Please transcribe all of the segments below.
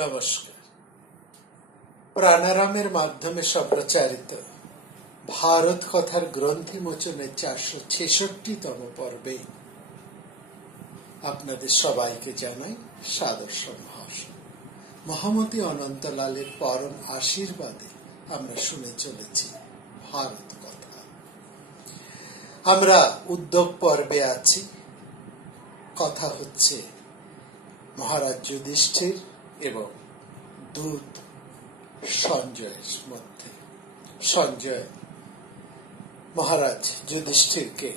নমস্কার। প্রাণারামের মাধ্যমে সম্প্রচারিত ভারত কথার গ্রন্থি মোচনের 466তম পর্বে আপনাদের সবাইকে জানাই সাদর সম্ভাষণ। মহামতি অনন্তলালের পরম আশীর্বাদে আমরা শুনে চলেছি ভারত কথা। আমরা উদ্যোগ পর্বে আছি। কথা হচ্ছে মহারাজ যুধিষ্ঠির এবং দূত সঞ্জয়ের মধ্যে। সঞ্জয় মহারাজ যুধিষ্ঠিরকে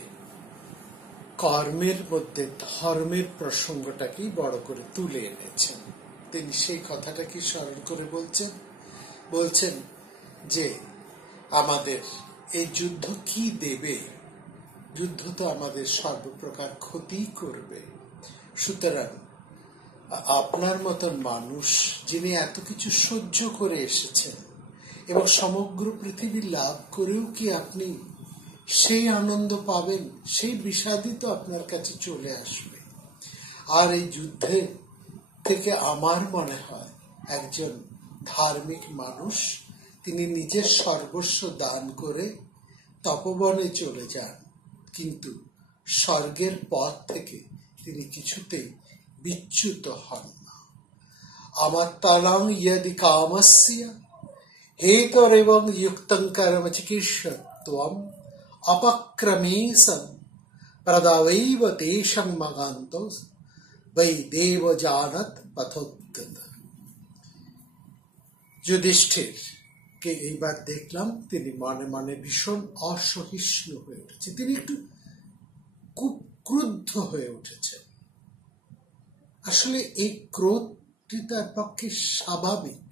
কর্মের মধ্যে ধর্মের প্রসঙ্গটাকেই বড় করে তুলে এনেছেন। তিনি সেই কথাটাকে স্মরণ করে বলছেন যে আমাদের এই যুদ্ধ কি দেবে? যুদ্ধ তো আমাদের সর্বপ্রকার ক্ষতি করবে। সুতরাং আপনার মতন মানুষ যিনি এত কিছু সহ্য করে এসেছেন এবং সমগ্র পৃথিবী লাভ করেও কি আপনি সেই আনন্দ পাবেন? সেই বিষাদই তো আপনার কাছে চলে আসবে। আর এই যুদ্ধের থেকে আমার মনে হয় একজন ধার্মিক মানুষ তিনি নিজের সর্বস্ব দান করে তপবনে চলে যান, কিন্তু স্বর্গের পথ থেকে তিনি কিছুতেই বিচ্যুত হন না। আমার তালাং ইয়দি কামস্য হেতরেবং যুক্তং কর্ম চিকিৎসত্বম অপক্রমেশং প্রদাবৈব তেষং মগান্তো বৈ দেব জানত পথোদ্গত। যুধিষ্ঠিরকে এইবার দেখলাম তিনি মনে মনে ভীষণ অসহিষ্ণু হয়ে উঠেছে। তিনি একটু খুব ক্রুদ্ধ হয়ে উঠেছেন। আসলে এই ক্রোধটি তার পক্ষে স্বাভাবিক।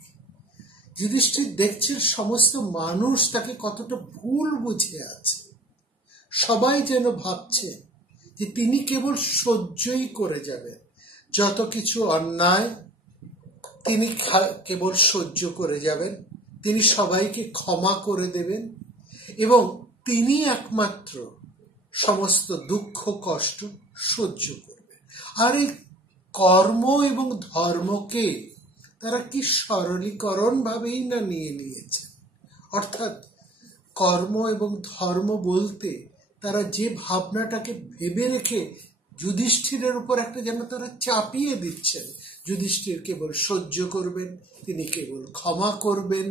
যুধিষ্ঠির দেখছেন সমস্ত মানুষ তাকে কতটা ভুল বুঝে আছে। সবাই যেন ভাবছে যে তিনি কেবল সহ্যই করে যাবেন, যত কিছু অন্যায় তিনি কেবল সহ্য করে যাবেন, তিনি সবাইকে ক্ষমা করে দেবেন এবং তিনি একমাত্র সমস্ত দুঃখ কষ্ট সহ্য করবেন। আর এই কর্ম এবং ধর্মকে তারা কি সরলীকরণ ভাবেই না নিয়ে নিয়েছেন। অর্থাৎ কর্ম এবং ধর্ম বলতে তারা যে ভাবনাটাকে ভেবে রেখে যুধিষ্ঠিরের উপর একটা যেন তারা চাপিয়ে দিচ্ছেন। যুধিষ্ঠির কেবল সহ্য করবেন, তিনি কেবল ক্ষমা করবেন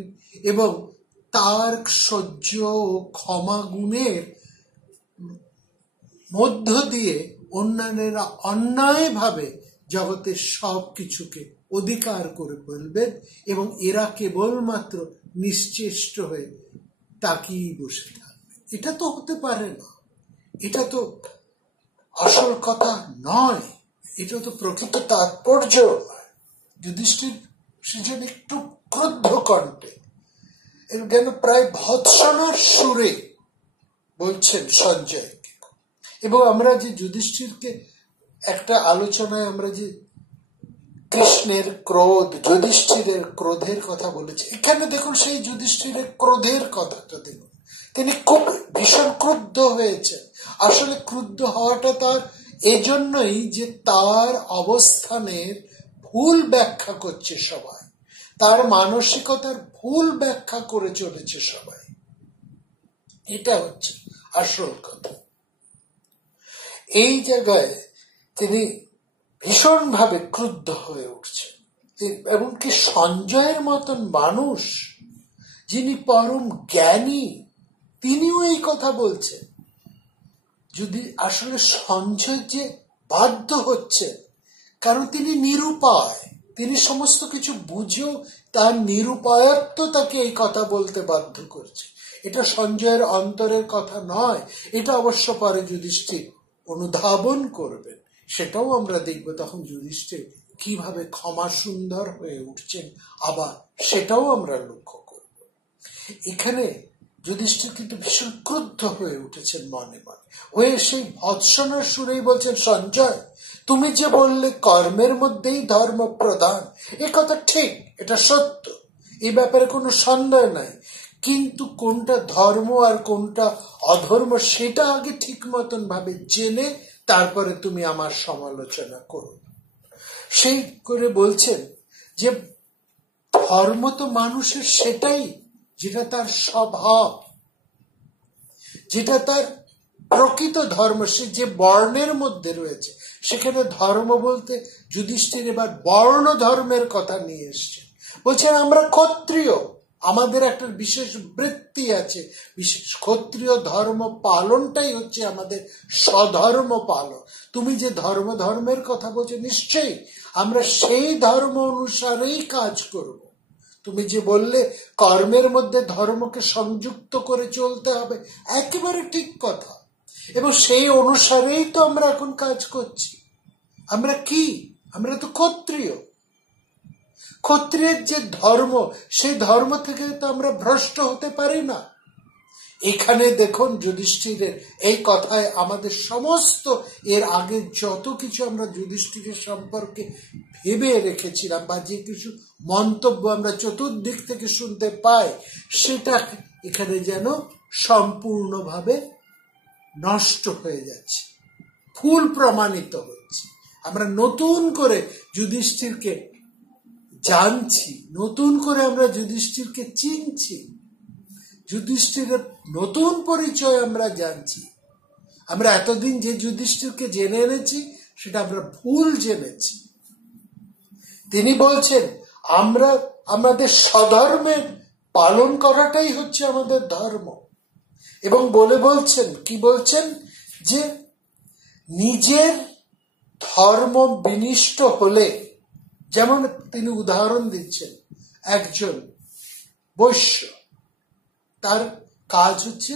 এবং তার সহ্য ও ক্ষমা গুণের মধ্য দিয়ে অন্যান্যরা অন্যায়ভাবে জগতের সব কিছুকে অধিকার করে ফেলবেন এবং এরা কেবলমাত্র নিশ্চেষ্ট হয়ে তাকিয়ে বসে থাকবে। এটা তো হতে পারে না, এটা তো আসল কথা নয়, এটা তো প্রকৃত তাৎপর্য নয়। যুধিষ্ঠির সেজন্য একটু ক্রুদ্ধ কণ্ঠে যেন প্রায় ভৎসনার সুরে বলছেন সঞ্জয়কে। এবং আমরা যে যুধিষ্ঠিরকে একটা আলোচনায় আমরা যে কৃষ্ণের ক্রোধ, যুধিষ্ঠিরের ক্রোধের কথা বলেছি, এখানে দেখুন সেই যুধিষ্ঠিরের ক্রোধের কথাটা দেখুন। তিনি খুব ভীষণ ক্রুদ্ধ হয়েছেন। আসলে ক্রুদ্ধ হওয়াটা তার এজন্যই যে তার অবস্থানের ভুল ব্যাখ্যা করছে সবাই, তার মানসিকতার ভুল ব্যাখ্যা করে চলেছে সবাই। এটা হচ্ছে আসল কথা। এই জায়গায় তিনি ভীষণভাবে ক্রুদ্ধ হয়ে উঠছেন। এমনকি সঞ্জয়ের মতন মানুষ যিনি পরম জ্ঞানী, তিনিও এই কথা বলছেন। যদি আসলে সঞ্জয় যে বাধ্য হচ্ছে, কারণ তিনি নিরুপায়, তিনি সমস্ত কিছু বুঝেও তার নিরুপায়ত্ব তাকে এই কথা বলতে বাধ্য করছে। এটা সঞ্জয়ের অন্তরের কথা নয়। এটা অবশ্য পরে যুধিষ্ঠির অনুধাবন করবেন, সেটাও আমরা দেখব। তখন যুধিষ্ঠির কিভাবে ক্ষমা সুন্দর হয়ে উঠছেন আবার সেটাও আমরা লক্ষ্য করব। এখানে যুধিষ্ঠির কিন্তু ভীষণ ক্রুদ্ধ হয়ে উঠেছেন মনে মনে, হয়ে সেই ভৎসনার সুরেই বলছেন, সঞ্জয় তুমি যে বললে কর্মের মধ্যেই ধর্ম প্রধান, এ কথা ঠিক, এটা সত্য, এই ব্যাপারে কোনো সন্দেহ নাই। কিন্তু কোনটা ধর্ম আর কোনটা অধর্ম সেটা আগে ঠিক মতন ভাবে জেনে তারপরে তুমি আমার সমালোচনা করো। সেই করে বলছেন যে ধর্ম তো মানুষের সেটাই যেটা তার স্বভাব, যেটা তার প্রকৃত ধর্ম, সে যে বর্ণের মধ্যে রয়েছে। সেখানে ধর্ম বলতে যুধিষ্ঠির এবার বর্ণ ধর্মের কথা নিয়ে এসছে। বলছেন আমরা ক্ষত্রিয়, আমাদের একটা বিশেষ বৃত্তি আছে, বিশেষ ক্ষত্রিয় ধর্ম পালনটাই হচ্ছে আমাদের স্বধর্ম পালন। তুমি যে ধর্মের কথা বলছো, নিশ্চয়ই আমরা সেই ধর্ম অনুসারেই কাজ করব। তুমি যে বললে কর্মের মধ্যে ধর্মকে সংযুক্ত করে চলতে হবে, একেবারে ঠিক কথা, এবং সেই অনুসারেই তো আমরা এখন কাজ করছি। আমরা কি? আমরা তো ক্ষত্রিয়। ক্ষত্রিয়ের যে ধর্ম, সেই ধর্ম থেকে তো আমরা ভ্রষ্ট হতে পারি না। এখানে দেখুন যুধিষ্ঠিরের এই কথায় আমাদের সমস্ত এর আগে যত কিছু আমরা যুধিষ্ঠিরের সম্পর্কে ভেবে রেখেছিলাম বা যে কিছু মন্তব্য আমরা চতুর্দিক থেকে শুনতে পাই, সেটা এখানে যেন সম্পূর্ণভাবে নষ্ট হয়ে যাচ্ছে, ভুল প্রমাণিত হচ্ছে। আমরা নতুন করে যুধিষ্ঠিরকে জানছি, নতুন করে আমরা যুধিষ্ঠিরকে চিনছি, যুধিষ্ঠিরের নতুন পরিচয় আমরা জানছি। আমরা এতদিন যে যুধিষ্ঠিরকে জেনে এনেছি সেটা আমরা ভুল জেনেছি। তিনি বলছেন আমরা আমাদের স্বধর্মের পালন করাটাই হচ্ছে আমাদের ধর্ম, এবং বলছেন কি বলছেন যে নিজের ধর্ম বিনিষ্ট হলে, যেমন তিনি উদাহরণ দিচ্ছেন, একজন বৈশ্য, তার কাজ হচ্ছে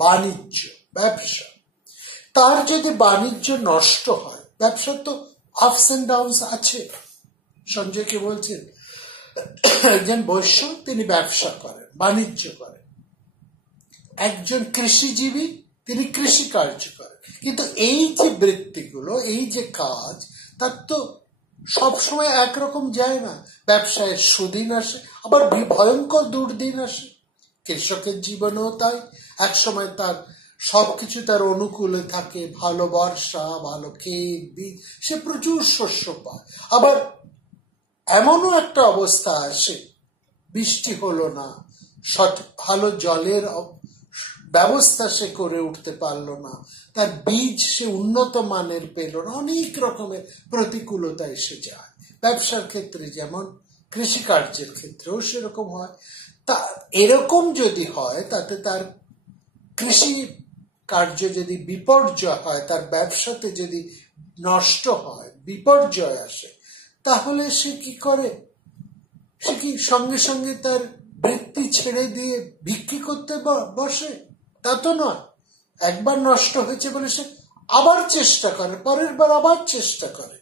বাণিজ্য, ব্যবসা। তার যদি বাণিজ্য নষ্ট হয়, ব্যবসা তো আপস এন্ড ডাউনস আছে। সঞ্জয়কে বলছেন একজন বৈশ্য, তিনি ব্যবসা করেন, বাণিজ্য করেন। একজন কৃষিজীবী, তিনি কৃষি কার্য করেন। কিন্তু এই যে বৃত্তিগুলো, এই যে কাজ, তার তো সবসময় একরকম যায় না। ব্যবসায় সুদিন আসে, আবার ভয়ঙ্কর দুর্দিন আসে। কৃষকের জীবনেও তাই। এক সময় তার সবকিছু তার অনুকূলে থাকে, ভালো বর্ষা, ভালো ক্ষেত, বীজ, সে প্রচুর শস্য পায়। আবার এমনও একটা অবস্থা আসে, বৃষ্টি হলো না, ভালো জলের ব্যবস্থা সে করে উঠতে পারলো না, তার বীজ সে উন্নত মানের পেল না, অনেক রকমের প্রতিকূলতা এসে যায়। ব্যবসার ক্ষেত্রে যেমন, কৃষিকার্যের ক্ষেত্রেও সেরকম হয়। তা এরকম যদি হয়, তাতে তার কৃষি কার্য যদি বিপর্যয় হয়, তার ব্যবসাতে যদি নষ্ট হয়, বিপর্যয় আসে, তাহলে সে কি করে? সে কি সঙ্গে সঙ্গে তার বৃত্তি ছেড়ে দিয়ে বিক্রি করতে বসে? তা তো নয়। একবার নষ্ট হয়েছে বলে সে আবার চেষ্টা করে, পরের বার আবার চেষ্টা করে।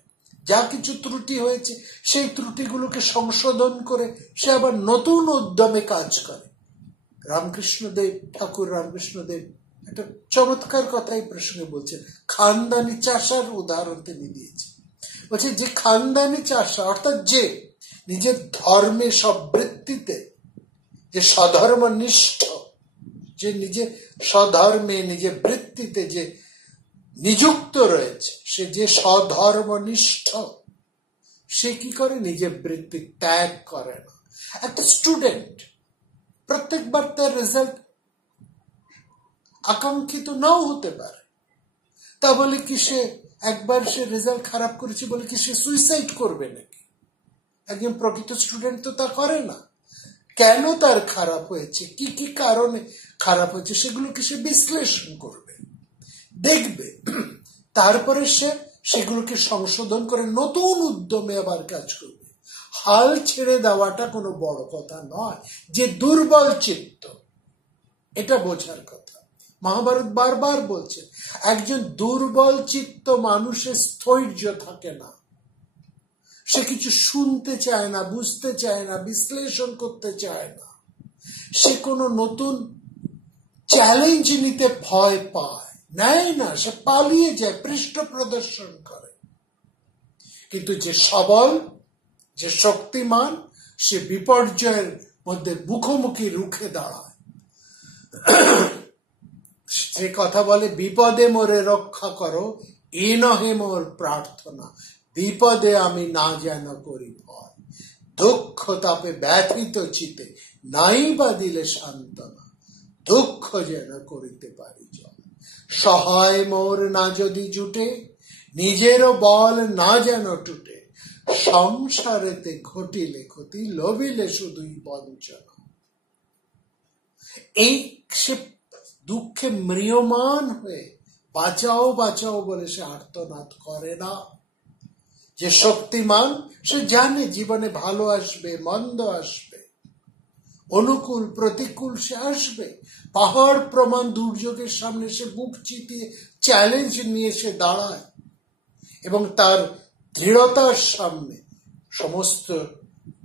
যা কিছু ত্রুটি হয়েছে সেই ত্রুটিগুলোকে সংশোধন করে সে আবার নতুন উদ্যমে কাজ করে। ঠাকুর রামকৃষ্ণদেব একটা চমৎকার কথাই প্রসঙ্গে বলছেন, খানদানি চাষার উদাহরণ তিনি দিয়েছেন। বলছে যে খানদানি চাষা, অর্থাৎ যে নিজের ধর্মে, সব বৃত্তিতে যে স্বধর্মনিষ্ঠ, যে নিজের স্বধর্মে, নিজের বৃত্তিতে যে নিযুক্ত রয়েছে, সে যে স্বধর্মনিষ্ঠ, সে কি করে? নিজের বৃত্তি ত্যাগ করে না। একটা স্টুডেন্ট প্রত্যেকবার তার রেজাল্ট আকাঙ্ক্ষিত নাও হতে পারে, তা বলে কি সে একবার সে রেজাল্ট খারাপ করেছে বলে কি সে সুইসাইড করবে নাকি? একজন প্রকৃত স্টুডেন্ট তো তা করে না। কেন তার খারাপ হয়েছে, কি কি কারণে খারাপ হয়েছে, সেগুলোকে সে বিশ্লেষণ করবে, দেখবে, তারপরে সে সেগুলোকে সংশোধন করে নতুন উদ্যমে আবার কাজ করবে। হাল ছেড়ে দেওয়াটা কোনো বড় কথা নয়। যে দুর্বল চিত্ত, এটা বোঝার কথা। মহাভারত বারবার বলছে, একজন দুর্বল চিত্ত মানুষের স্থৈর্য থাকে না। সে কিছু শুনতে চায় না, বুঝতে চায় না, বিশ্লেষণ করতে চায় না। সে কোনো নতুন চ্যালেঞ্জ নিতে ভয় পায়, নেয় না, সে পালিয়ে যায়, পৃষ্ঠ প্রদর্শন করে। কিন্তু যে সবল, যে শক্তিমান, সে বিপর্যয়ের মধ্যে মুখোমুখি রুখে দাঁড়ায়। সে কথা বলে, বিপদে মোরে রক্ষা করো, এ নহে মোর প্রার্থনা, বিপদে আমি না যেন করি ভয়। দুঃখ তাপে ব্যথিত চিতে নাই বা দিলে সান্ত্বনা, দুঃখ যেন করিতে পারি জয়। সহায় মোর না যদি জুটে, নিজেরও বল না যেন টুটে, সংসারেতে ঘটিলে ক্ষতি, লভিলে শুধুই বঞ্চনা। এই সে দুঃখে ম্রিয়মান হয়ে বাঁচাও বাঁচাও বলে সে আর্তনাদ করে না। যে শক্তিমান সে জানে জীবনে ভালো আসবে, মন্দ আসবে, অনুকূল প্রতিকূল সে আসবে। পাহাড় প্রমাণ দুর্যোগের সামনে সে বুক চিতিয়ে চ্যালেঞ্জ নিয়ে সে দাঁড়ায় এবং তার দৃঢ়তার সামনে সমস্ত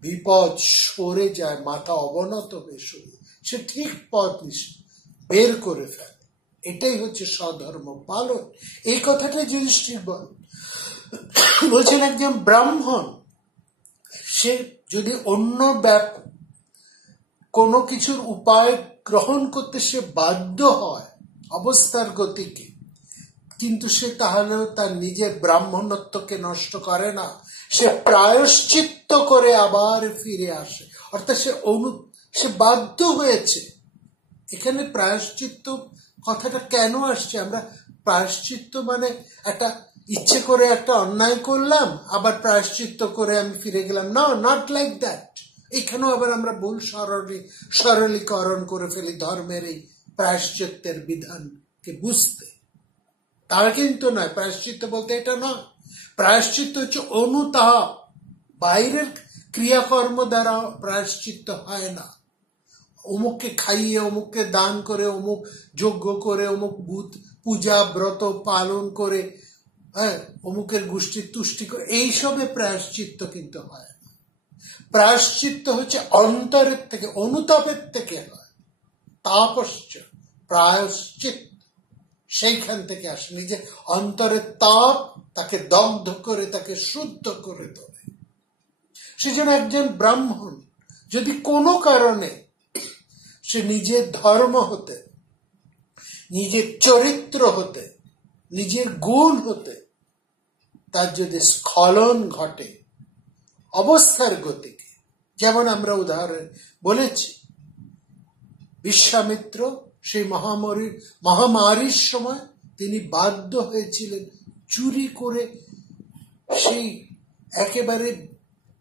বিপদ সরে যায়, মাথা অবনত হয়ে সরে সে ঠিক পথ বের করে ফেলে। এটাই হচ্ছে স্বধর্ম পালন। এই কথাটা যুধিষ্ঠির বলছেন একজন ব্রাহ্মণ সে যদি অন্য কোনো কিছুর উপায় গ্রহণ করতে সে বাধ্য হয় অবস্থার গতিকে, কিন্তু সে তাহলেও তার নিজের ব্রাহ্মণত্বকে নষ্ট করে না, সে প্রায়শ্চিত্ত করে আবার ফিরে আসে। অর্থাৎ সে বাধ্য হয়েছে। এখানে প্রায়শ্চিত্ত কথাটা কেন আসছে? আমরা প্রায়শ্চিত্ত মানে একটা ইচ্ছে করে একটা অন্যায় করলাম, আবার প্রায়শ্চিত্ত করে আমি ফিরে গেলাম, না, নট লাইক দ্যাট। এখানেও আবার আমরা ভুল সরলীকরণ করে ফেলি ধর্মের এই প্রায়শ্চিত্তের বিধানকে বুঝতে। তার কিন্তু নয়, প্রায়শ্চিত্ত বলতে এটা নয়। প্রায়শ্চিত্ত হচ্ছে অনুতাপ। বাইরের ক্রিয়াকর্ম দ্বারা প্রায়শ্চিত্ত হয় না। অমুককে খাইয়ে, অমুককে দান করে, অমুক যজ্ঞ করে, অমুক পূজা ব্রত পালন করে, অমুকের গোষ্ঠীর তুষ্টি করে, এইসবে প্রায়শ্চিত্ত কিন্তু হয় না। প্রায়শ্চিত্ত হচ্ছে অন্তরের থেকে, অনুতাপের থেকে হয়। তাপশ্চ প্রায়শ্চিত্ত, সেইখান থেকে আসে। নিজের অন্তরের তাপ তাকে দগ্ধ করে, তাকে শুদ্ধ করে তোলে। সেজন্য একজন ব্রাহ্মণ যদি কোনো কারণে সে নিজের ধর্ম হতে, নিজের চরিত্র হতে, নিজের গুণ হতে তার যদি স্খলন ঘটে অবস্থার গতিকে, যেমন আমরা উদাহরণ বলেছি, বিশ্বামিত্র সেই মহামারীর সময় তিনি বাধ্য হয়েছিলেন চুরি করে সেই একেবারে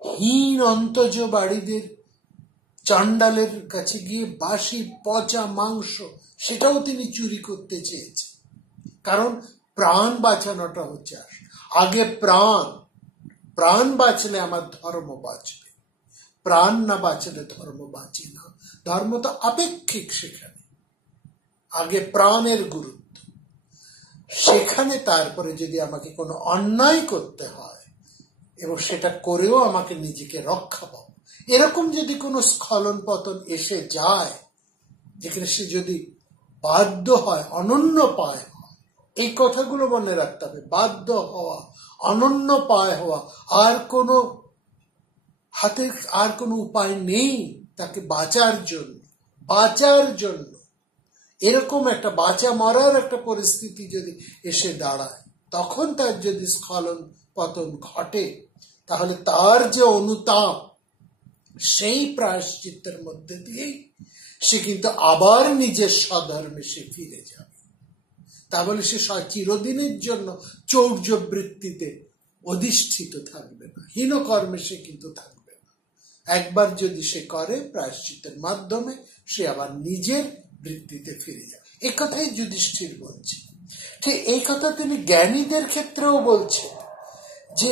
হীন অন্তজ বাড়িদের চান্ডালের কাছে গিয়ে বাসি পচা মাংস সেটাও তিনি চুরি করতে চেয়েছেন। কারণ প্রাণ বাঁচানোটা হচ্ছে আগে। প্রাণ বাঁচলে আমার ধর্ম বাঁচবে, প্রাণ না বাঁচলে ধর্ম বাঁচে না। ধর্ম তো আপেক্ষিক, সেখানে আগে প্রাণের গুরুত্ব। সেখানে তারপরে যদি আমাকে কোনো অন্যায় করতে হয় এবং সেটা করেও আমাকে নিজেকে রক্ষা পাবো, এরকম যদি কোনো স্খলন পতন এসে যায়, যেখানে সে যদি বাধ্য হয়, অনন্য পায় হয়, এই কথাগুলো মনে রাখতে হবে। বাধ্য হওয়া, অনন্য পায় হওয়া, আর কোনো উপায় নেই তাকে বাঁচার জন্য, এরকম একটা বাঁচা মরার একটা পরিস্থিতি যদি এসে দাঁড়ায়, তখন তার যদি স্খলন পতন ঘটে, তাহলে তার যে অনুতাপ, সেই প্রায়শ্চিত্তের মধ্যে দিয়েই সে কিন্তু আবার নিজের স্বধর্মে সে ফিরে যাবে। তা বলে সে চিরদিনের জন্য চৌর্য বৃত্তিতে অধিষ্ঠিত থাকবে না, হীনকর্মে সে কিন্তু থাকবে না। একবার যদি সে করে প্রায়শ্চিত্তের মাধ্যমে, সে আবার নিজের বৃত্তিতে ফিরে যাবে। এই কথাই যুধিষ্ঠির বলছে। ঠিক এই কথা তিনি জ্ঞানীদের ক্ষেত্রেও বলছেন, যে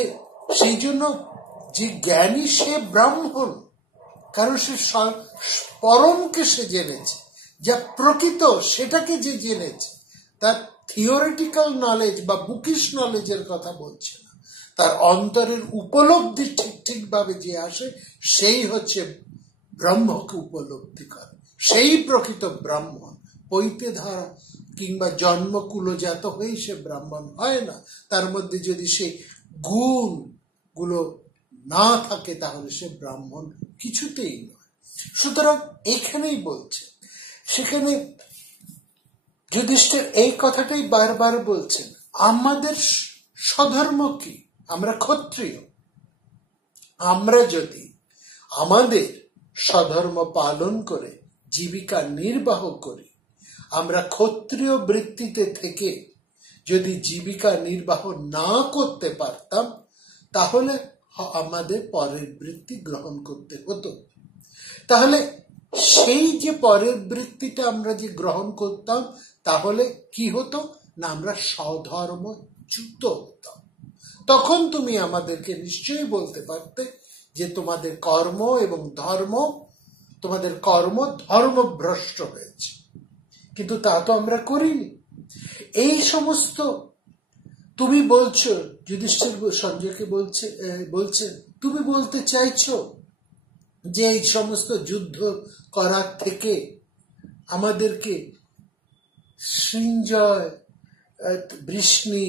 সেই জন্য যে জ্ঞানী সে ব্রাহ্মণ, কারণ সে পরমকে সে জেনেছে, যা প্রকৃত সেটাকে যে জেনেছে। তার থিওরিটিক্যাল নলেজ বা বুকিশ নলেজের কথা বলছে না, তার অন্তরের উপলব্ধি ঠিকভাবে যে আসে, সেই হচ্ছে ব্রহ্মকে উপলব্ধি করে, সেই প্রকৃত ব্রাহ্মণ। পৈতে ধারা কিংবা জন্মকুলজাত হয়েই সে ব্রাহ্মণ হয় না। তার মধ্যে যদি সেই গুণগুলো না থাকে, তাহলে সে ব্রাহ্মণ কিছুতেই নয়। সুতরাং এখানেই বলছে, সেখানে যুধিষ্ঠির এই কথাটাই বারবার বলছেন, আমাদের স্বধর্ম কি? আমরা ক্ষত্রিয়। আমরা যদি আমাদের স্বধর্ম পালন করে জীবিকা নির্বাহ করি, আমরা ক্ষত্রিয় বৃত্তিতে থেকে যদি জীবিকা নির্বাহ না করতে পারতাম তাহলে আমাদের পরের বৃত্তি গ্রহণ করতে হতো। তাহলে সেই যে পরের বৃত্তিটা আমরা যে গ্রহণ করতাম তাহলে কি হতো না, আমরা স্বধর্মচ্যুত হতাম। তখন তুমি আমাদেরকে নিশ্চয়ই বলতে পারতে যে তোমাদের কর্ম এবং ধর্ম, তোমাদের কর্ম ধর্মভ্রষ্ট হয়েছে, কিন্তু তা তো আমরা করিনি। এই সমস্ত তুমি বলছো, যুধিষ্ঠির সঞ্জয়কে বলছেন তুমি বলতে চাইছো যে এই সমস্ত যুদ্ধ করার থেকে আমাদেরকে সৃঞ্জয়, বৃষ্ণি,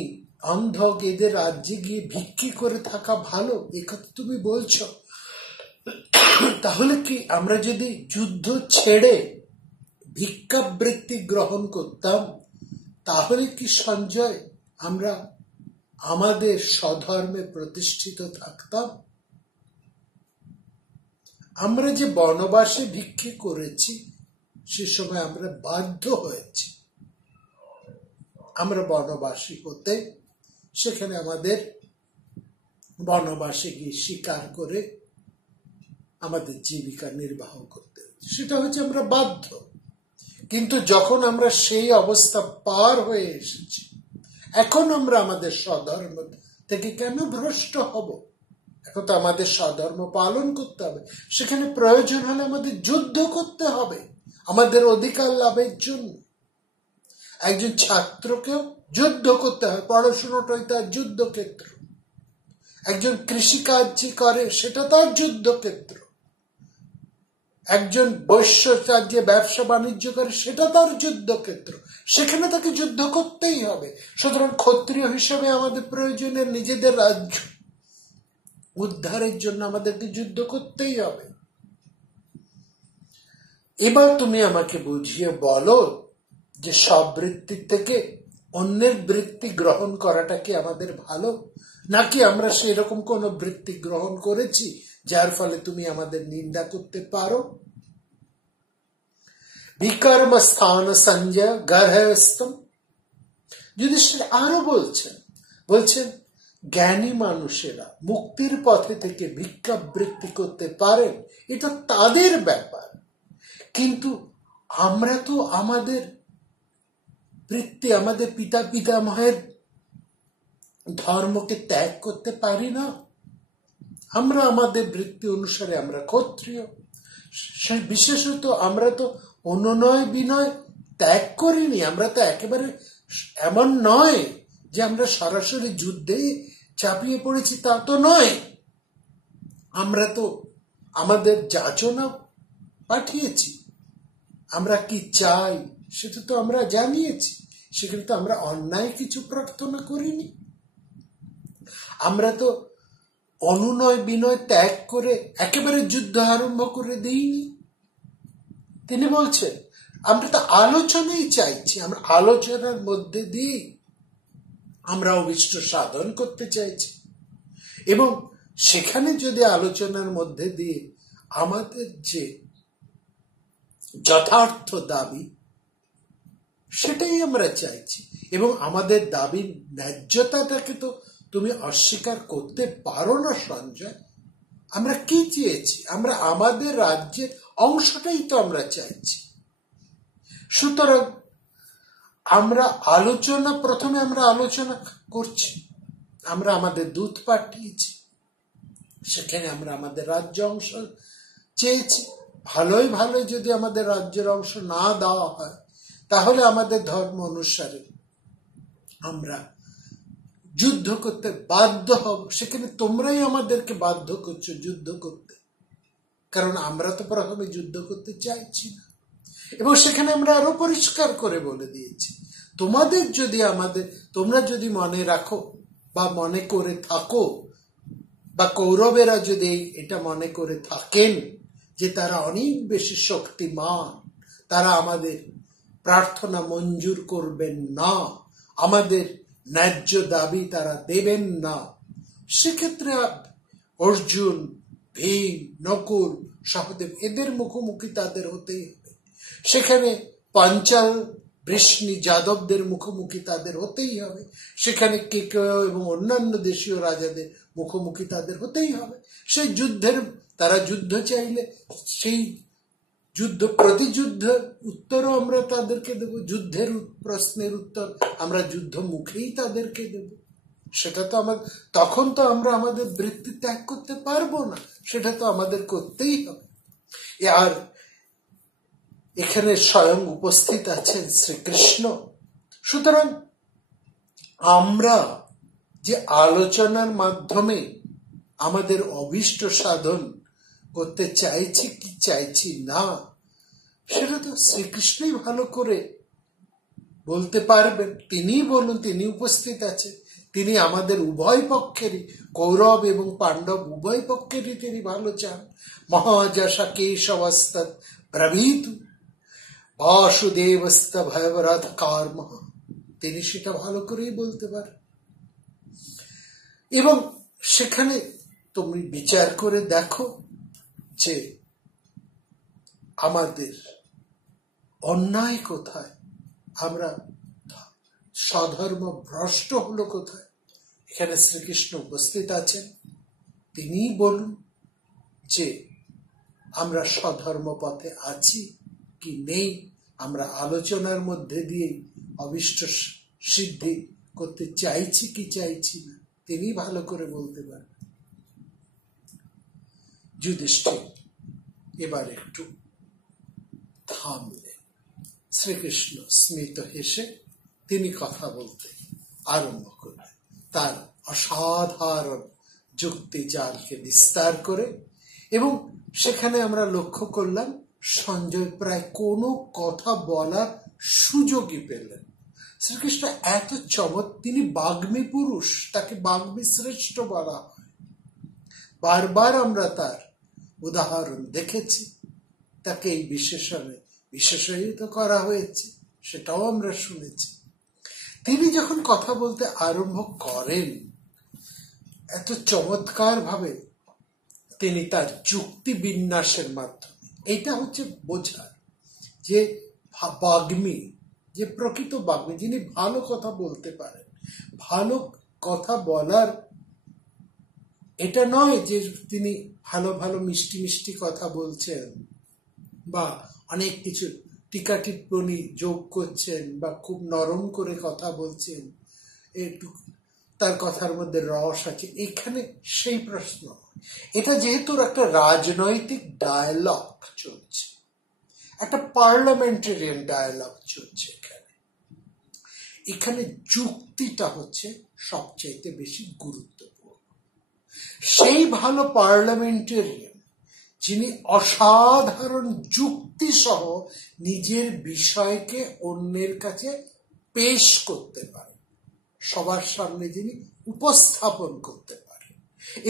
অন্ধক এদের রাজ্যে গিয়ে ভিক্ষি করে থাকা ভালো, একথা তুমি বলছো। তাহলে কি আমরা যদি যুদ্ধ ছেড়ে ভিক্ষাবৃত্তি গ্রহণ করতাম তাহলে কি সঞ্জয় আমরা আমাদের স্বধর্মে প্রতিষ্ঠিত থাকতাম? আমরা যে বনবাসে ভিক্ষে করেছি সে সময় আমরা বাধ্য হয়েছি আমরা বনবাসী হতে, সেখানে আমাদের বনবাসে গিয়ে শিকার করে আমাদের জীবিকা নির্বাহ করতে, সেটা হচ্ছে আমরা বাধ্য। কিন্তু যখন আমরা সেই অবস্থা পার হয়ে এসেছি, এখন আমরা আমাদের স্বধর্ম থেকে কেন ভ্রষ্ট হব? এখন তো আমাদের স্বধর্ম পালন করতে হবে, সেখানে প্রয়োজন হলে আমাদের যুদ্ধ করতে হবে আমাদের অধিকার লাভের জন্য। একজন ছাত্রকেও যুদ্ধ করতে হয়, পড়াশোনাটাই তার যুদ্ধক্ষেত্র। একজন কৃষিকাজ যে করে সেটা তার যুদ্ধক্ষেত্র। একজন বৈশ্য যে ব্যবসা বাণিজ্য করে সেটা তার যুদ্ধক্ষেত্র, সেখানে তাকে যুদ্ধ করতেই হবে। সুতরাং ক্ষত্রিয় হিসেবে আমাদের প্রয়োজনের নিজেদের রাজ্য উদ্ধারের জন্য আমাদেরকে যুদ্ধ করতেই হবে। এবার তুমি আমাকে বুঝিয়ে বলো যে সব বৃত্তির থেকে অন্যের বৃত্তি গ্রহণ করাটা কি আমাদের ভালো, নাকি আমরা সেরকম কোন বৃত্তি গ্রহণ করেছি যার ফলে তুমি আমাদের নিন্দা করতে পারো? বিকর্ম স্থান সঞ্জয় গর্হস্থম। যুধিষ্ঠির আরো বলছেন জ্ঞানী মানুষেরা মুক্তির পথে থেকে ভিক্ষাবৃত্তি করতে পারেন, এটা তাদের ব্যাপার, কিন্তু আমরা তো আমাদের বৃত্তি, আমাদের পিতা পিতামহের ধর্মকে ত্যাগ করতে পারি না। আমরা আমাদের বৃত্তি অনুসারে আমরা ক্ষত্রিয়, বিশেষত আমরা তো অনুনয় বিনয় ত্যাগ করিনি। আমরা তো একেবারে এমন নয় যে আমরা সরাসরি যুদ্ধে চাপিয়ে পড়েছি, তা তো নয়। আমরা তো আমাদের যাচনা পাঠিয়েছি, আমরা কি চাই সেটা তো আমরা জানিয়েছি, সেখানে তো আমরা অন্যায় কিছু প্রার্থনা করিনি। আমরা তো অনুনয় বিনয় ত্যাগ করে একেবারে যুদ্ধ আরম্ভ করে দিইনি। তিনি বলছেন আমরা তো আলোচনাই চাইছি, আমরা আলোচনার মধ্যে দিয়ে আমরা অভিষ্ট সাধন করতে চাইছি, এবং সেখানে যদি আলোচনার মধ্যে দিয়ে আমাদের যে যথার্থ দাবি সেটাই আমরা চাইছি, এবং আমাদের দাবির ন্যায্যতাটাকে তো তুমি অস্বীকার করতে পারো না সঞ্জয়। আমরা কি চেয়েছি? আমরা আমাদের রাজ্যের অংশটাই তো আমরা চাইছি। সুতরাং প্রথমে আমরা আলোচনা করছি, আমরা আমাদের দূত পাঠিয়েছি, সেখানে আমরা আমাদের রাজ্য অংশ চেয়েছি। ভালোই যদি আমাদের রাজ্যের অংশ না দেওয়া হয় তাহলে আমাদের ধর্ম অনুসারে আমরা যুদ্ধ করতে বাধ্য হব। সেখানে তোমরাই আমাদেরকে বাধ্য করছো যুদ্ধ করতে, কারণ আমরা তো প্রথমে যুদ্ধ করতে চাইছি না। এবং সেখানে আমরা আরো পরিষ্কার করে বলে দিয়েছি, তোমরা যদি মনে রাখো বা মনে করে থাকো, বা কৌরবেরা যদি এটা মনে করে থাকেন যে তারা অনেক বেশি শক্তিমান, তারা আমাদের প্রার্থনা মঞ্জুর করবেন না, আমাদের ন্যায্য দাবি তারা দেবেন না, সেক্ষেত্রে অর্জুন, ভীম, নকুল, সহদেব, এদের মুখোমুখি তাদের হতেই হবে। সেখানে পাঞ্চাল, বৃষ্ণি, যাদবদের মুখোমুখি তাদের হতেই হবে। সেখানে কেকয় এবং অন্যান্য দেশীয় রাজাদের মুখোমুখি তাদের হতেই হবে। সেই যুদ্ধের, তারা যুদ্ধ চাইলে সেই যুদ্ধ, প্রতিযুদ্ধের উত্তরও আমরা তাদেরকে দেব, যুদ্ধের প্রশ্নের উত্তর আমরা যুদ্ধ মুখেই তাদেরকে দেব। সেটা তো তখন তো আমরা আমাদের বৃত্তি ত্যাগ করতে পারবো না, সেটা তো আমাদের করতেই হবে। আর এখানে স্বয়ং উপস্থিত আছেন শ্রীকৃষ্ণ। সুতরাং আমরা যে আলোচনার মাধ্যমে আমাদের অভীষ্ট সাধন করতে চাইছি কি চাইছি না, সেটা তো শ্রীকৃষ্ণই ভালো করে বলতে পারবেন। তিনিই বলুন, তিনি উপস্থিত আছেন, তিনি আমাদের উভয় পক্ষেরই, কৌরব এবং পাণ্ডব উভয় পক্ষেরই তিনি ভালো চান। মহাযশা কেশবস্ত ব্রবীত বাসুদেবস্ত ভয়বরাধ কার্ম, তিনি সেটা ভালো করেই বলতে পারেন। এবং সেখানে তুমি বিচার করে দেখো যে আমাদের অন্যায় কোথায়, আমরা স্বধর্ম ভ্রষ্ট হলো কোথায়। এখানে শ্রীকৃষ্ণ উপস্থিত আছেন, তিনিই বলুন যে আমরা স্বধর্ম পথে আছি কি নেই। আমরা আলোচনার মধ্যে দিয়ে অভীষ্ট সিদ্ধি করতে চাইছি কি চাইছি না, তিনি ভালো করে বলতে পারেন। যুধিষ্ঠির এবার একটু থামলেন। শ্রীকৃষ্ণ স্মিত হেসে তিনি কথা বলতে আরম্ভ করলেন, তার অসাধারণ যুক্তি জালকে বিস্তার করে। এবং সেখানে আমরা লক্ষ্য করলাম সঞ্জয় প্রায় কোনো কথা বলার সুযোগই পেলেন। শ্রীকৃষ্ণ এত তিনি বাগ্মী পুরুষ, তাকে বাগ্মী শ্রেষ্ঠ বলা হয়। বারবার আমরা তার উদাহরণ দেখেছি, তাকে এই বিশেষায়িত করা হয়েছে, সেটাও আমরা শুনেছি। তিনি যখন কথা বলতে আরম্ভ করেন, এত চমৎকার ভাবে তিনি তার যুক্তি বিন্যাসের মাধ্যমে, এটা হচ্ছে বোঝার যে বাগ্মী, যে প্রকৃত বাগ্মী, যিনি ভালো কথা বলতে পারেন। ভালো কথা বলার এটা নয় যে তিনি ভালো ভালো মিষ্টি মিষ্টি কথা বলছেন বা অনেক কিছু টিকা টিপ্পণী যোগ করছেন বা খুব নরম করে কথা বলছেন, একটু তার কথার মধ্যে রস আছে, এখানে সেই প্রশ্ন। এটা যেহেতু একটা রাজনৈতিক ডায়ালগ চলছে, একটা পার্লামেন্টারিয়ান ডায়ালগ চলছে, এখানে যুক্তিটা হচ্ছে সবচাইতে বেশি গুরুত্বপূর্ণ। সেই ভালো পার্লামেন্টারিয়ান যিনি অসাধারণ যুক্তি সহ নিজের বিষয়কে অন্যের কাছে পেশ করতে পারেন, সবার সামনে যিনি উপস্থাপন করতে পারেন,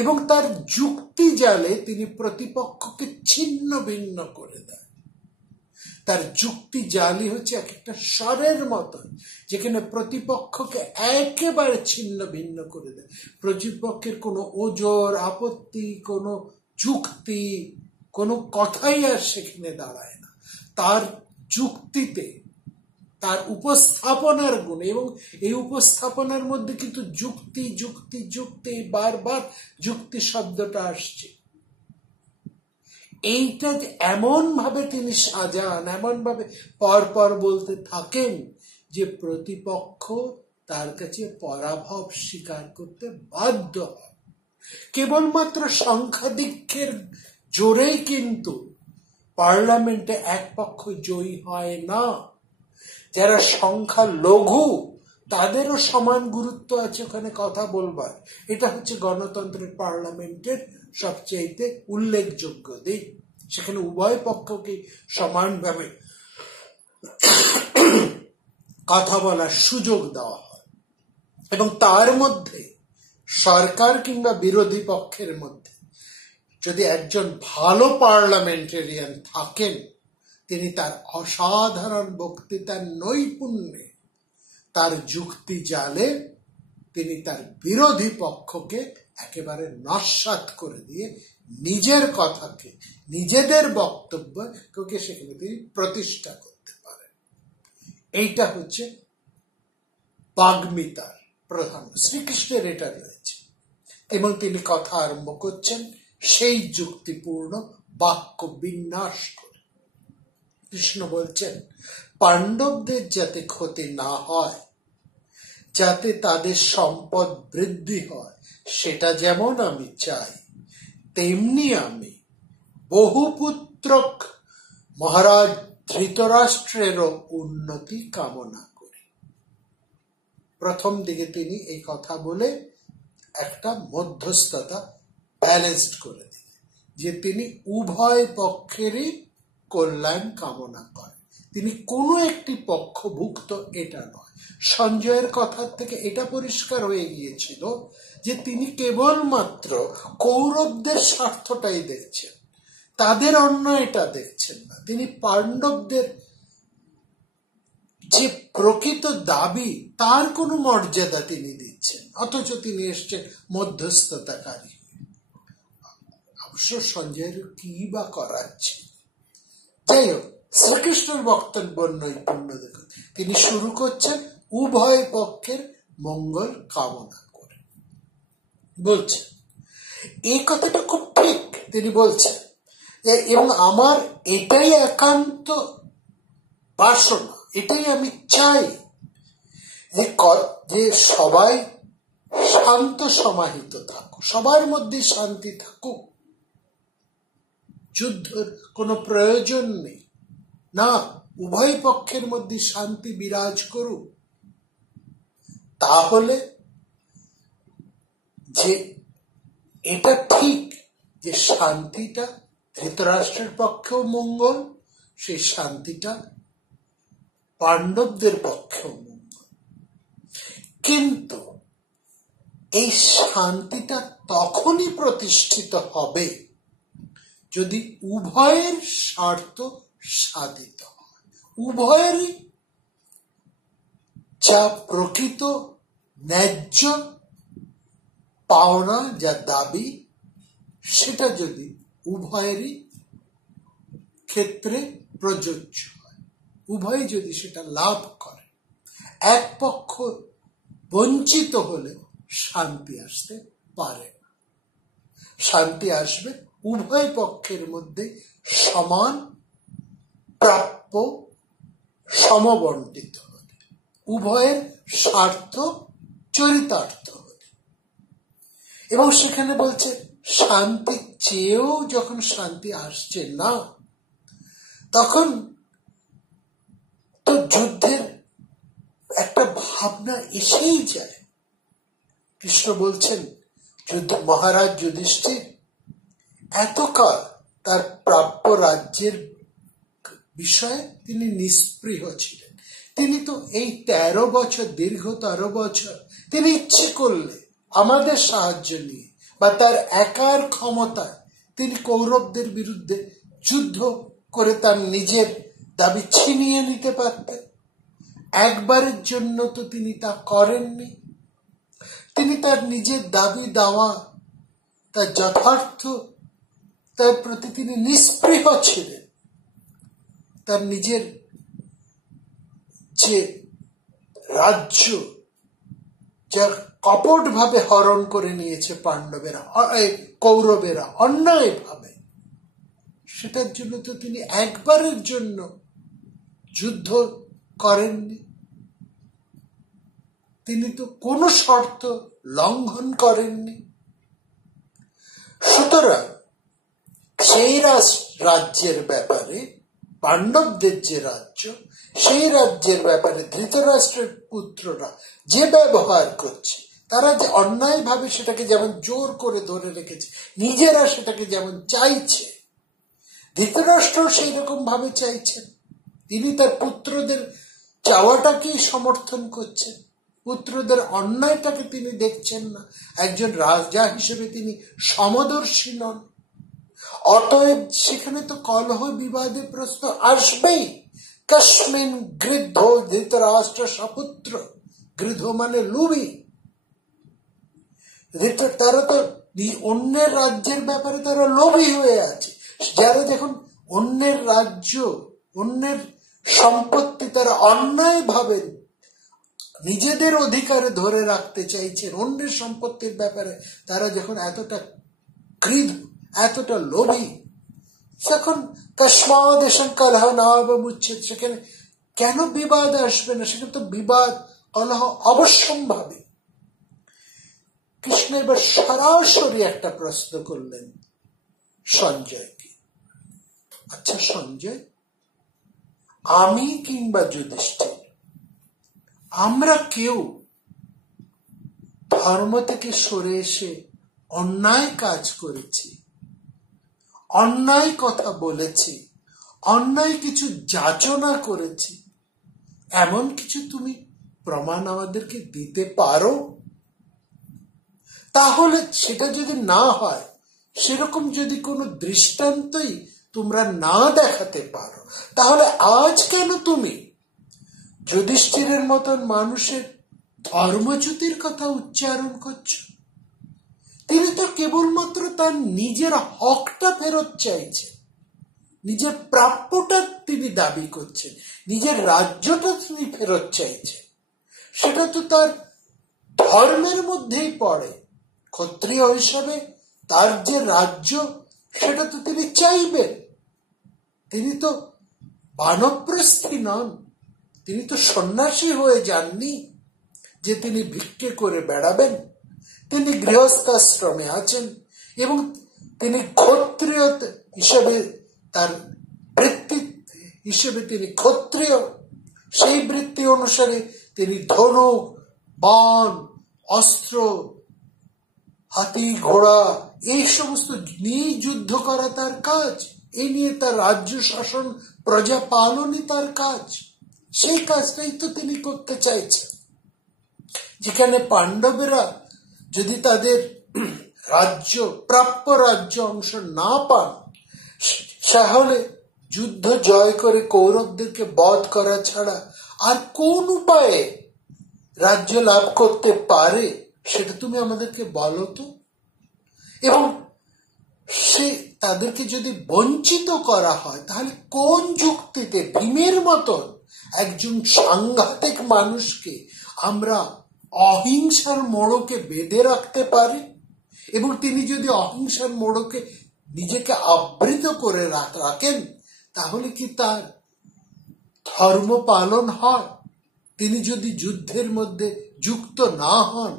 এবং তার যুক্তি জালে তিনি প্রতিপক্ষকে ছিন্ন ভিন্ন করে দেন। তার যুক্তি জালি হচ্ছে এক একটা স্বরের মতন, যেখানে প্রতিপক্ষকে একেবারে ছিন্ন ভিন্ন করে দেয়। প্রতিপক্ষের কোনো ওজোর, আপত্তি, কোনো যুক্তি, কোনো কথাই আর সেখানে দাঁড়ায় না। তার যুক্তিতে, তার উপস্থাপনার গুণ, এবং এই উপস্থাপনার মধ্যে কিন্তু যুক্তি যুক্তি যুক্তি, বারবার যুক্তি শব্দটা আসছে। এইটা এমন ভাবে তিনি সাজান, এমন ভাবে পরপর বলতে থাকেন যে প্রতিপক্ষ তার কাছে পরাভব স্বীকার করতে বাধ্য হয়। কেবলমাত্র সংখ্যাধিক্যের জোরেই কিন্তু পার্লামেন্টে এক পক্ষ জয়ী হয় না। যারা সংখ্যা লঘু, তাদেরও সমান গুরুত্ব আছে ওখানে কথা বলবার। এটা হচ্ছে গণতন্ত্রের, পার্লামেন্টের সবচেয়ে উল্লেখযোগ্য দিক। সেখানে উভয় পক্ষকে সমানভাবে কথা বলার সুযোগ দেওয়া হয়, এবং তার মধ্যে সরকার কিংবা বিরোধী পক্ষের মধ্যে যদি একজন ভালো পার্লামেন্টারিয়ান থাকেন, তিনি তার অসাধারণ বক্তৃতার নৈপুণ্যে, তার যুক্তি জালে তিনি তার বিরোধী পক্ষকে একেবারে নস্যাৎ করে দিয়ে নিজের কথাকে, নিজেদের বক্তব্যকে সেখানে তিনি প্রতিষ্ঠা করতে পারেন। এইটা হচ্ছে বাগ্মিতার প্রধান। শ্রীকৃষ্ণের এটা রয়েছে এবং তিনি কথা আরম্ভ করছেন সেই যুক্তিপূর্ণ বাক্য বিন্যাস করে। কৃষ্ণ বলছেন, পাণ্ডবদের যাতে ক্ষতি না হয়, যাতে তাদের সম্পদ বৃদ্ধি হয়, সেটা যেমন আমি চাই, তেমনি আমি বহুপুত্রক মহারাজ ধৃতরাষ্ট্রেরও উন্নতি কামনা করি। প্রথম দিকে তিনি এই কথা বলে একটা মধ্যস্থতা ব্যালেন্সড করে দিলেন, যে তিনি উভয় পক্ষেরই কল্যাণ কামনা করেন। তিনি কোনো একটি পক্ষভুক্ত এটা নয়। সঞ্জয়ের কথা থেকে এটা পরিষ্কার হয়ে গিয়েছিল যে তিনি কেবলমাত্র কৌরবদের স্বার্থটাই দেখছেন, তাদের অন্যায়টা দেখছেন না। তিনি পাণ্ডবদের যে প্রকৃত দাবি তার কোনো মর্যাদা তিনি দিচ্ছেন, অথচ তিনি এসছেন মধ্যস্থতাকারী। অবশ্য সঞ্জয়ের কি বা করাচ্ছে। যাই হোক, শ্রীকৃষ্ণের বক্তব্য নৈপুণ্য দেখুন, তিনি শুরু করছেন উভয় পক্ষের মঙ্গল কামনা করে। বলছেন এই কথাটা খুব ঠিক, তিনি বলছেন এবং আমার এটাই একান্ত বাসনা, এটাই আমি চাই যে সবাই শান্ত সমাহিত থাকুক, সবার মধ্যে শান্তি থাকুক, যুদ্ধের কোনো প্রয়োজন নেই, না, উভয় পক্ষের মধ্যে শান্তি বিরাজ করুক। তাহলে যে এটা ঠিক যে শান্তিটা ধৃতরাষ্ট্রের পক্ষেও মঙ্গল, সেই শান্তিটা পাণ্ডবদের পক্ষেও মঙ্গল। কিন্তু এই শান্তিটা তখনই প্রতিষ্ঠিত হবে যদি উভয়ের স্বার্থ সাধিত হয়, উভয়েরই যা প্রকৃত ন্যায্য পাওনা, যা দাবি, সেটা যদি উভয়েরই ক্ষেত্রে প্রযোজ্য হয়, উভয় যদি সেটা লাভ করে। এক পক্ষ বঞ্চিত হলে শান্তি আসতে পারে না। শান্তি আসবে উভয় পক্ষের মধ্যে সমান প্রাপ্য সমবন্টিত হলে, উভয়ের স্বার্থ চরিতার্থ হলে। এবং সেখানে বলছে শান্তি চেয়েও যখন শান্তি আসছে না, তখন তো যুদ্ধের একটা ভাবনা এসেই যায়। কৃষ্ণ বলছেন মহারাজ যুধিষ্ঠির এতকাল তার প্রাপ্য রাজ্যের বিষয়ে তিনি নিস্পৃহ ছিলেন। তিনি তো এই 13 বছর, দীর্ঘ 13 বছর তিনি ইচ্ছে করলে আমাদের সাহায্য নিয়ে বা তার একার ক্ষমতায় তিনি কৌরবদের বিরুদ্ধে যুদ্ধ করে তার নিজের দাবি ছিনিয়ে নিতে পারতেন। একবারের জন্য তো তিনি তা করেননি। তিনি তার নিজের দাবি দাওয়া, তার যথার্থ, তার প্রতি তিনি নিস্পৃহ ছিলেন। তার নিজের যে রাজ্য, যা কপট ভাবে হরণ করে নিয়েছে পাণ্ডবেরা, কৌরবেরা অন্যায় ভাবে, সেটার জন্য তো তিনি একবারের জন্য যুদ্ধ করেননি। তিনি তো কোনো শর্ত লঙ্ঘন করেননি। সুতরাং সেই রাজ্যের ব্যাপারে, পাণ্ডবদের যে রাজ্য, সেই রাজ্যের ব্যাপারে ধৃতরাষ্ট্রের পুত্ররা যে ব্যবহার করছে, তারা যে অন্যায় ভাবে সেটাকে যেমন জোর করে ধরে রেখেছে, নিজেরা সেটাকে যেমন চাইছে, ধৃতরাষ্ট্র সেই রকম ভাবে চাইছেন। তিনি তার পুত্রদের চাওয়াটাকেই সমর্থন করছেন, পুত্রদের অন্যায়টাকে তিনি দেখছেন না। একজন রাজা হিসেবে তিনি সমদর্শী নন। অতএব সেখানে তো কলহ বিবাদে প্রশ্ন আসবেই। কস্মিন গৃদ্ধ ধৃতরাষ্ট্র সপুত্র, গৃদ্ধ মানে লুবি। তারা তো অন্যের রাজ্যের ব্যাপারে তারা লোভী হয়ে আছে। যারা যখন অন্যের রাজ্য, অন্যের সম্পত্তি তারা অন্যায় ভাবে নিজেদের অধিকারে ধরে রাখতে চাইছেন, অন্যের সম্পত্তির ব্যাপারে তারা যখন এতটা ক্রীড়, এতটা লোভী, তখন কস্মাদেশং কলহ নাবমুচ্ছেদ, সেখানে কেন বিবাদ আসবে না? সেখানে তো বিবাদ কলহ অবশ্যম্ভাবী। কৃষ্ণ এবার সরাসরি একটা প্রশ্ন করলেন সঞ্জয়কে। আচ্ছা সঞ্জয়, আমি কিংবা যুধিষ্ঠির, আমরা কেউ ধর্ম থেকে সরে এসে অন্যায় কাজ করেছি, অন্যায় কথা বলেছি, অন্যায় কিছু যাচনা করেছি, এমন কিছু তুমি প্রমাণ আমাদেরকে দিতে পারো? তাহলে সেটা যদি না হয়, সেরকম যদি কোনো দৃষ্টান্তই তোমরা না দেখাতে পারো, তাহলে আজ কেন তুমি যুধিষ্ঠিরের মতন মানুষের ধর্মচ্যুতির কথা উচ্চারণ করছো? তিনি তো কেবলমাত্র তার নিজের হকটা ফেরত চাইছেন, নিজের প্রাপ্যটা তিনি দাবি করছেন, নিজের রাজ্যটা তিনি ফেরত চাইছেন। সেটা তো তার ধর্মের মধ্যেই পড়ে। ক্ষত্রিয় হিসাবে তার যে রাজ্য, সেটা তো তিনি চাইবেন। তিনি তো বানপ্রস্থী নন, তিনি তো সন্ন্যাসী হয়ে যাননি যে তিনি ভিক্ষে করে বেড়াবেন। তিনি গৃহস্থাশ্রমে আছেন এবং তিনি ক্ষত্রিয় হিসেবে, তার বৃত্তি হিসেবে তিনি ক্ষত্রিয়। সেই বৃত্তি অনুসারে তিনি ধনুক, বাণ, অস্ত্র, হাতি, ঘোড়া এই সমস্ত নিয়ে যুদ্ধ করা তার কাজ। এই নিয়ে তার রাজ্য শাসন, প্রজা পালনই তার কাজ। সেই কাজটাই তো তিনি করতে চাইছেন। যেখানে পাণ্ডবেরা যদি তাদের রাজ্য, প্রাপ্য রাজ্য অংশ না পান, তাহলে যুদ্ধ জয় করে কৌরবদেরকে বধ করা ছাড়া আর কোন উপায়ে রাজ্য লাভ করতে পারে, সেটা তুমি আমাদেরকে বলো তো। এবং সে তাদেরকে যদি বঞ্চিত করা হয়, তাহলে কোন যুক্তিতে ভীমের মতন একজন সাংঘাতিক মানুষকে আমরা অহিংসার মোড়কে বেঁধে রাখতে পারি? এবং তিনি যদি অহিংসার মোড়কে নিজেকে আবৃত করে রাখেন, তাহলে কি তার ধর্ম পালন হয়? তিনি যদি যুদ্ধের মধ্যে যুক্ত না হন,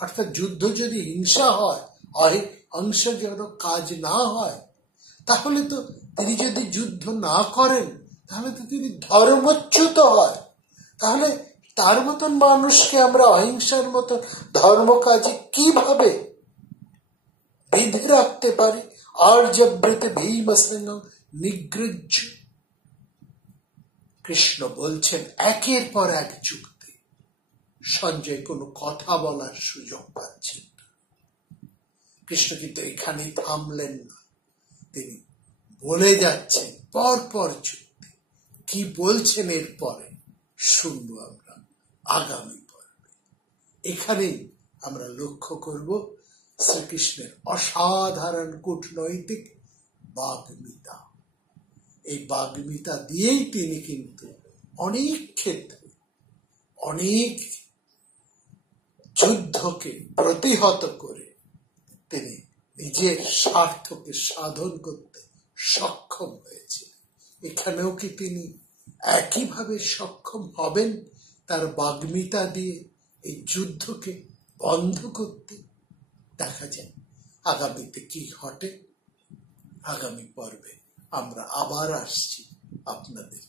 অর্থাৎ যুদ্ধ যদি হিংসা হয়, অহিংসাজনক কাজ না হয়, তাহলে তো তিনি যদি যুদ্ধ না করেন, তাহলে তো তিনি ধর্মচ্যুত হয়। তাহলে তার মতন মানুষকে আমরা অহিংসার মতন ধর্ম কাজে কিভাবে বেঁধে রাখতে পারি? আর্যব্রতে ভীমসেন নিগৃহ্য। কৃষ্ণ বলছেন একের পর এক যুক্তি। সঞ্জয় কোনো কথা বলার সুযোগ পাচ্ছেন না। কৃষ্ণ কিন্তু এখানেই থামলেন না, তিনি বলে যাচ্ছেন পরপর যুক্তি। কি বলছেন এরপরে শুনবো আমরা আগামী পর্বে। এখানেই আমরা লক্ষ্য করব শ্রীকৃষ্ণের অসাধারণ কূটনৈতিক বাগ্মিতা। এই বাগ্মিতা দিয়েই তিনি কিন্তু অনেক ক্ষেত্রে অনেক যুদ্ধকে প্রতিহত করে তিনি নিজের স্বার্থকে সাধন করতে সক্ষম হয়েছিলেন। এখানেও কি তিনি একইভাবে সক্ষম হবেন তার বাগ্মিতা দিয়ে এই যুদ্ধকে বন্ধ করতে? দেখা যায় আগামীতে কি ঘটে। আগামী পর্বে আমরা আবার আসছি আপনাদের